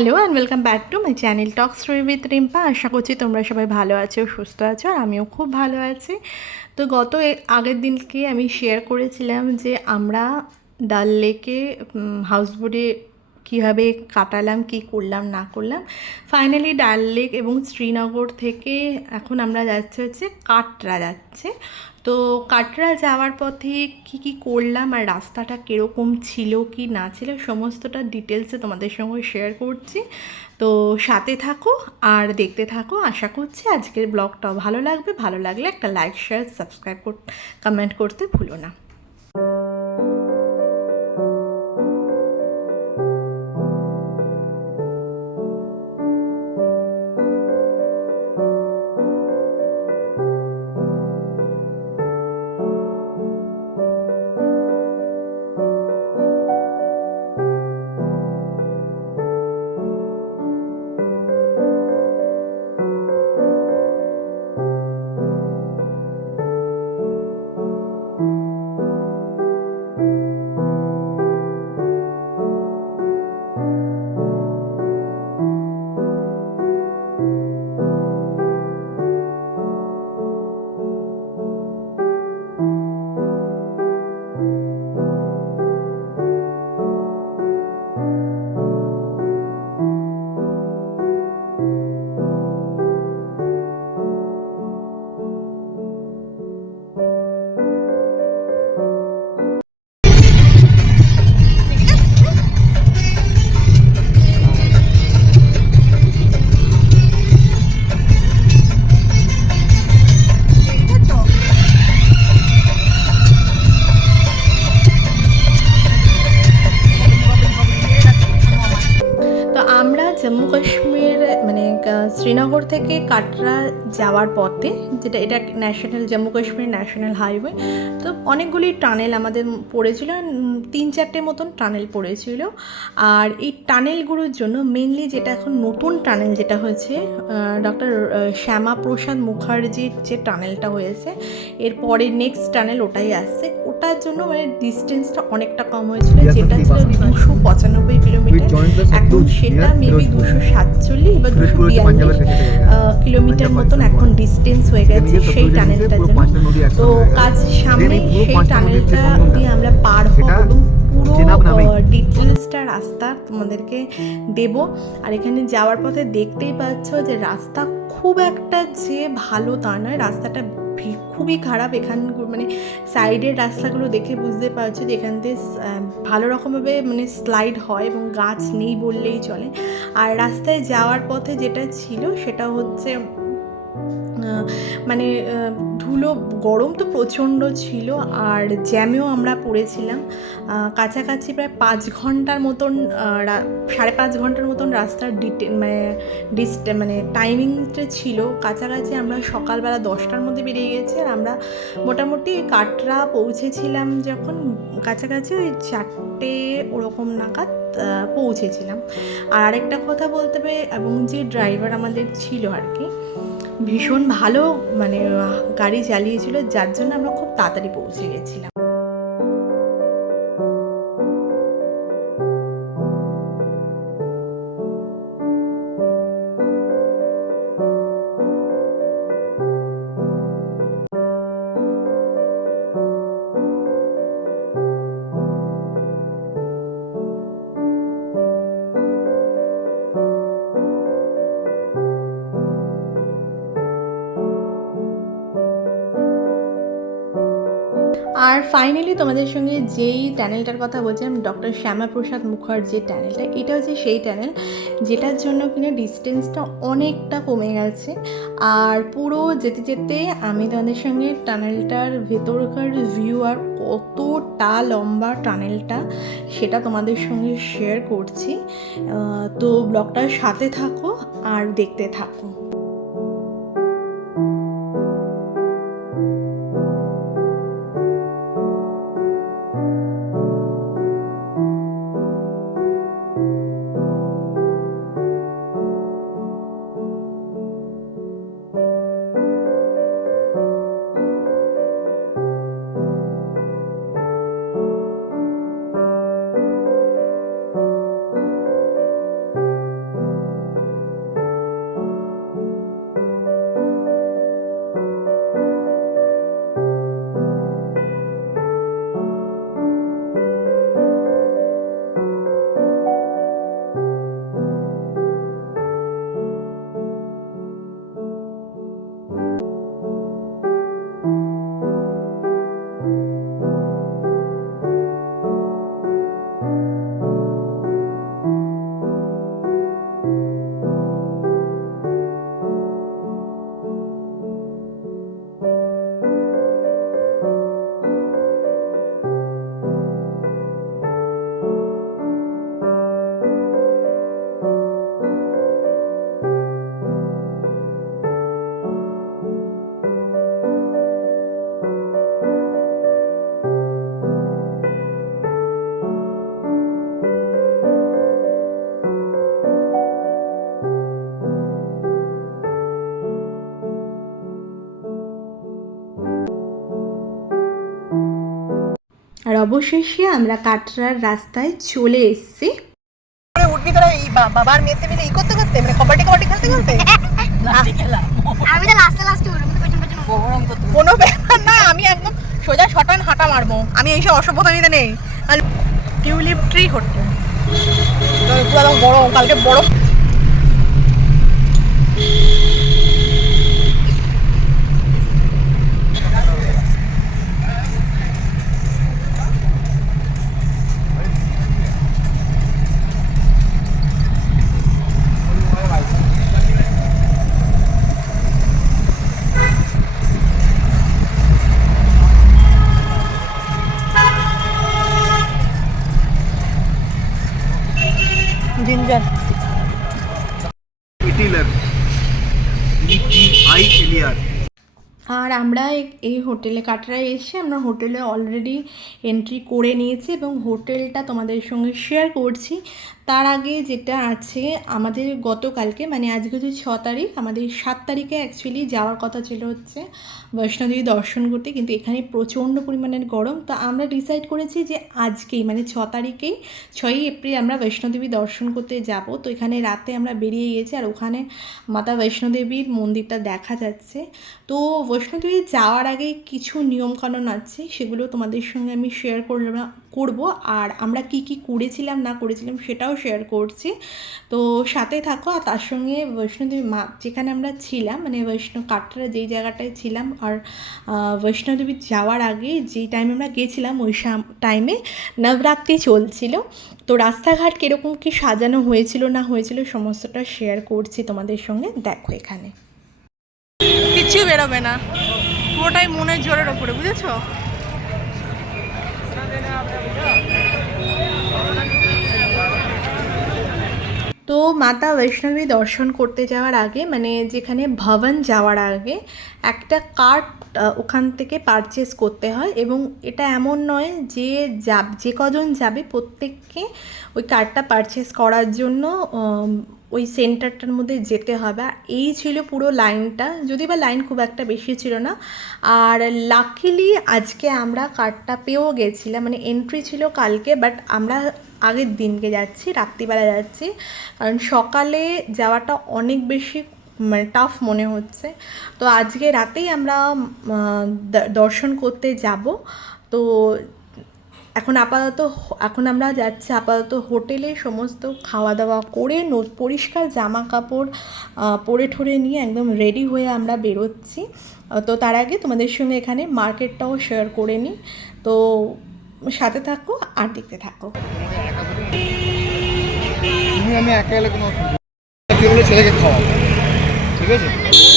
Hello and welcome back to my channel talk story with Rimpa. আশা করছি তোমরা সবাই ভালো আছো, সুস্থ আছো, আর আমিও খুব ভালো আছি। তো আগের দিনকে আমি শেয়ার করেছিলাম যে আমরা ডাল লেকে হাউসবোটে কীভাবে কাটালাম, কী করলাম না করলাম। ফাইনালি ডাল লেক এবং শ্রীনগর থেকে এখন আমরা হচ্ছে কাটরা যাচ্ছে। তো কাটরা যাওয়ার পথে কি করলাম আর রাস্তাটা কীরকম ছিল কি না ছিল সমস্তটা ডিটেলসে তোমাদের সঙ্গে শেয়ার করছি। তো সাথে থাকো আর দেখতে থাকো। আশা করছি আজকের ব্লগটাও ভালো লাগবে। ভালো লাগলে একটা লাইক, শেয়ার, সাবস্ক্রাইব কমেন্ট করতে ভুলো না। তো আমরা জম্মু কাশ্মীর মানে শ্রীনগর থেকে কাটরা যাওয়ার পথে, যেটা এটা জম্মু কাশ্মীর ন্যাশনাল হাইওয়ে, তো অনেকগুলি টানেল আমাদের পড়েছিল, 3-4টে মতন টানেল পড়েছিল। আর এই টানেলগুলোর জন্য মেনলি যেটা এখন নতুন টানেল যেটা হয়েছে, ডক্টর শ্যামাপ্রসাদ মুখার্জির যে টানেলটা হয়েছে, এরপরে নেক্সট টানেল ওটাই আসছে। ওটার জন্য মানে ডিস্টেন্সটা অনেকটা কম হয়েছিল, যেটা ছিল 295 কিলোমিটার, এখন সেটা মেবি 247 বা 242 কিলোমিটার মতন এখন ডিস্টেন্স হয়ে গেছে সেই টানেলটার জন্য। তো কাজ সামনেই সেই টানেলটা দিয়ে আমরা পার হব এবং পুরো ডিটেলসটা রাস্তা তোমাদেরকে দেব। আর এখানে যাওয়ার পথে দেখতেই পাচ্ছ যে রাস্তা খুব একটা যে ভালো তা নয়, রাস্তাটা খুবই খারাপ। এখান মানে সাইডের রাস্তাগুলো দেখে বুঝতে পারছো যে এখান থেকে ভালো রকমভাবে মানে স্লাইড হয় এবং গাছ নেই বললেই চলে। আর রাস্তায় যাওয়ার পথে যেটা ছিল সেটা হচ্ছে মানে ধুলো, গরম তো প্রচণ্ড ছিল, আর জ্যামেও আমরা পড়েছিলাম। কাছাকাছি প্রায় 5 ঘন্টার মতন 5.5 ঘন্টার মতন রাস্তার মানে টাইমিংটা ছিল। কাছাকাছি আমরা সকালবেলা 10টার মধ্যে বেরিয়ে গেছি, আর আমরা মোটামুটি কাটরা পৌঁছেছিলাম যখন কাছাকাছি ওই 4টে ওরকম নাগাদ পৌঁছেছিলাম। আর আরেকটা কথা বলতে হবে, এবং যে ড্রাইভার আমাদের ছিল আর কি, ভীষণ ভালো মানে গাড়ি চালিয়েছিল, যার জন্য আমরা খুব তাড়াতাড়ি পৌঁছে গেছিলাম। আর ফাইনালি তোমাদের সঙ্গে যেই টানেলটার কথা বলছিলাম, ডক্টর শ্যামাপ্রসাদ মুখার্জির টানেলটা, এটা হচ্ছে সেই টানেল যেটার জন্য কিনা ডিস্টেন্সটা অনেকটা কমে গেছে। আর পুরো যেতে যেতে আমি তোমাদের সঙ্গে টানেলটার ভেতরকার ভিউ আর কতটা লম্বা টানেলটা সেটা তোমাদের সঙ্গে শেয়ার করছি। তো ব্লগটার সাথে থাকো আর দেখতে থাকো। আর অবশেষে আমরা কাটরার রাস্তায় চলে এসেছি। উঠবি তোরা এই বাবার মেয়েতে মিলে ই করতে করতে, মানে কবাডি কবাডি খেলতে খেলতে। আমি তো লাস্টে উঠবো, পেছন পেছন কোনো ব্যাপার না, আমি একদম সোজা শটান হাঁটা মারবো। আমি এইসব অসভ্যতামিতে নেই। আর টিউলিপ ট্রি হোটেল একদম বড়, কালকে বড়। জিঞ্জার আর আমরা এই হোটেলে কাটরায় এসে আমরা হোটেলে অলরেডি এন্ট্রি করে নিয়েছি এবং হোটেলটা তোমাদের সঙ্গে শেয়ার করছি। তার আগে যেটা আছে, আমাদের গতকালকে মানে আজকে হচ্ছে 6 তারিখ, আমাদের 7 তারিখে অ্যাকচুয়ালি যাওয়ার কথা ছিল হচ্ছে বৈষ্ণোদেবী দর্শন করতে, কিন্তু এখানে প্রচণ্ড পরিমাণের গরম। তো আমরা ডিসাইড করেছি যে আজকেই মানে 6 তারিখেই 6ই এপ্রিল আমরা বৈষ্ণোদেবী দর্শন করতে যাব। তো এখানে রাতে আমরা বেরিয়ে গেছি আর ওখানে মাতা বৈষ্ণোদেবীর মন্দিরটা দেখা যাচ্ছে। তো বৈষ্ণোদেবী যাওয়ার আগে কিছু নিয়মকানুন আছে, সেগুলো তোমাদের সঙ্গে আমি শেয়ার করব। আর আমরা কি কি করেছিলাম না করেছিলাম সেটাও শেয়ার করছি, তো সাথে থাকো। আর তার সঙ্গে বৈষ্ণোদেবী মা যেখানে আমরা ছিলাম মানে কাটরা যেই জায়গাটায় ছিলাম আর বৈষ্ণোদেবী যাওয়ার আগে যেই টাইমে আমরা গেছিলাম ওই টাইমে নবরাত্রি চলছিল। তো রাস্তাঘাট কীরকম কী সাজানো হয়েছিল না হয়েছিল সমস্তটা শেয়ার করছি তোমাদের সঙ্গে। দেখো এখানে কিচ্ছু বেরোবে না, পুরোটাই মনের জোরের ওপরে, বুঝেছো? তো মাতা বৈষ্ণবী দর্শন করতে যাওয়ার আগে মানে যেখানে ভবন যাওয়ার আগে একটা কার্ড ওখান থেকে পারচেস করতে হয়, এবং এটা এমন নয় যে কজন যাবে প্রত্যেককে ওই কার্ডটা পারচেস করার জন্য ওই সেন্টারটার মধ্যে যেতে হবে। আর এই ছিল পুরো লাইনটা, যদি বা লাইন খুব একটা বেশি ছিল না। আর লাকিলি আজকে আমরা কার্ডটা পেয়েও গেছিলাম, মানে এন্ট্রি ছিল কালকে, বাট আমরা আগের দিনকে যাচ্ছি, রাত্রিবেলা যাচ্ছি, কারণ সকালে যাওয়াটা অনেক বেশি মানে টাফ মনে হচ্ছে। তো আজকে রাতেই আমরা দর্শন করতে যাব। তো এখন আমরা যাচ্ছি আপাতত হোটেলে, সমস্ত খাওয়া দাওয়া করে পরিষ্কার জামা কাপড় পরে ঠরে নিয়ে একদম রেডি হয়ে আমরা বেরোচ্ছি। তো তার আগে তোমাদের সঙ্গে এখানে মার্কেটটাও শেয়ার করে নিই, তো সাথে থাকো আর দেখতে থাকো। আমি একা এলে কোনো ছেলেকে খাওয়া, ঠিক আছে?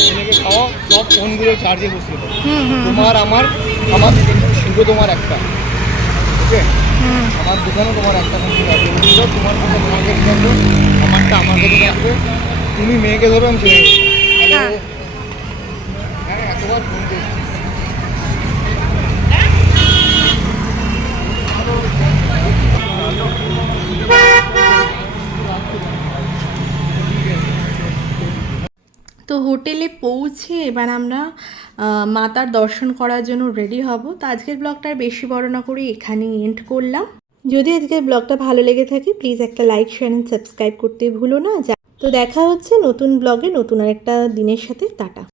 ছেলেকে খাওয়া, সব ফোনগুলো চার্জে বসিয়ে দাও। তোমার আমার শুধু তোমার একটা, ঠিক আছে? আমার দোকানে তোমার একটা ফোন চার্জে বসিয়ে দাও। তোমার ফোনটা তোমার কাছে থাকবে, আমারটা আমার কাছে থাকবে। তুমি মেয়েকে ধরো, আমি ছেলে হ্যাঁ এতবার ফোন করছি। তো হোটেলে পৌঁছে এবার আমরা মাতার দর্শন করার জন্য রেডি হব। তো আজকের ব্লগটা বেশি বড় না করে এখানেই এন্ড করলাম। যদি আজকের ব্লগটা ভালো লেগে থাকে প্লিজ একটা লাইক শেয়ার এন্ড সাবস্ক্রাইব করতে ভুলো না। তো দেখা হচ্ছে নতুন ব্লগে নতুন আরেকটা দিনের সাথে। টাটা।